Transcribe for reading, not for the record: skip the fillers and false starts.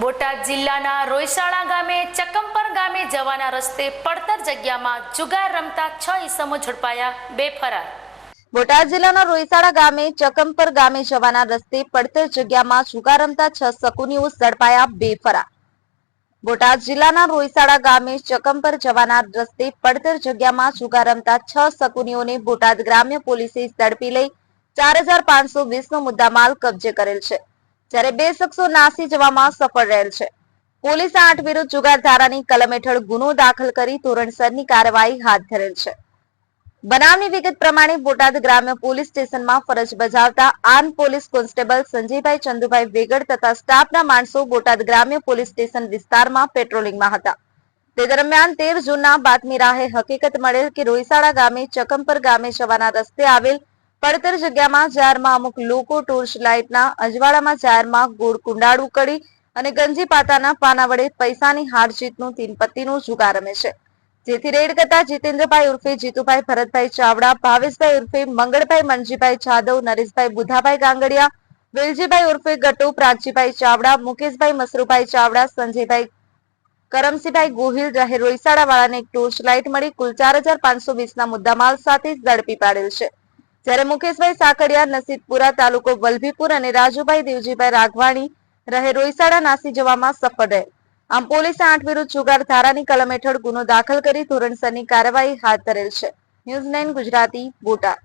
બોટાદ જિલ્લાના રોયસાણા ગામે ચકમપર ગામે જવાના રસ્તે પડતર જગ્યામાં જુગાર રમતા 6 ઈસમો ઝડપાયા, 2 ફરાર। બોટાદ જિલ્લાના રોયસાણા ગામે ચકમપર ગામે જવાના રસ્તે પડતર જગ્યામાં જુગાર રમતા 6 શકુનીઓ ઝડપાયા, 2 ફરાર। બોટાદ જિલ્લાના રોયસાણા ગામે ચકમપર જવાના રસ્તે પડતર જગ્યામાં જુગાર રમતા 6 શકુનીઓને બોટાદ ગ્રામ્ય પોલીસે ઝડપી લઈ 4520 નો મુદ્દામાલ કબજે કરેલ છે, જ્યારે 2 શખ્સો નાસી જવામાં સફળ રહેલ છે। પોલીસે 8 વિરુદ્ધ જુગાર ધારાની કલમ હેઠળ ગુનો દાખલ કરી ધોરણસરની કાર્યવાહી હાથ ધરેલ છે। બનાવની વિગત પ્રમાણે બોટાદ ગ્રામ્ય પોલીસ સ્ટેશનમાં ફરજ બજાવતા આર્મ પોલીસ કોન્સ્ટેબલ સંજયભાઈ ચંદુભાઈ વેગડ તથા સ્ટાફના માણસો બોટાદ ગ્રામ્ય પોલીસ સ્ટેશન વિસ્તારમાં પેટ્રોલિંગમાં હતા। તે દરમિયાન 13 જૂનના બાતમી રાહે હકીકત મળેલ કે રોયસાણા ગામે ચકમપર ગામે જવાના રસ્તે આવેલ પડતર જગ્યામાં જાહેરમાં અમુક લોકો ટોર્ચ લાઇટના અજવાળામાં જાહેરમાં ગોળ કુંડાળું કરી અને ગંજી પાતાના પાના વડે પૈસાની હાર જીતનું 3 પત્તીનું જુગાર રમે છે, જેથી રેડ કરતા જીતેન્દ્રભાઈ ઉર્ફે જીતુભાઈ ભરતભાઈ ચાવડા, ભાવેશભાઈ ઉર્ફે મંગળભાઈ મનજીભાઈ જાદવ, નરેશભાઈ બુધાભાઈ ગાંગડિયા, વેલજીભાઈ ઉર્ફે ગટુ, પ્રાગજીભાઈ ચાવડા, મુકેશભાઈ મસરૂભાઈ ચાવડા, સંજયભાઈ કરમસીભાઈ ગોહિલ રહે રોયસાણા વાળાને એક ટોર્ચ લાઇટ મળી કુલ 4520 ના મુદ્દામાલ સાથે ઝડપી પાડેલ છે, જ્યારે મુકેશભાઈ સાકડિયા નસીદપુરા તાલુકો વલભીપુર અને રાજુભાઈ દેવજીભાઈ રાઘવાણી રહે રોયસાણા નાસી જવામાં સફળ રહે। આમ પોલીસે 8 વિરુદ્ધ જુગાર ધારાની કલમ હેઠળ ગુનો દાખલ કરી ધોરણસરની કાર્યવાહી હાથ ધરેલ છે। ન્યૂઝ 9 ગુજરાતી, બોટાદ।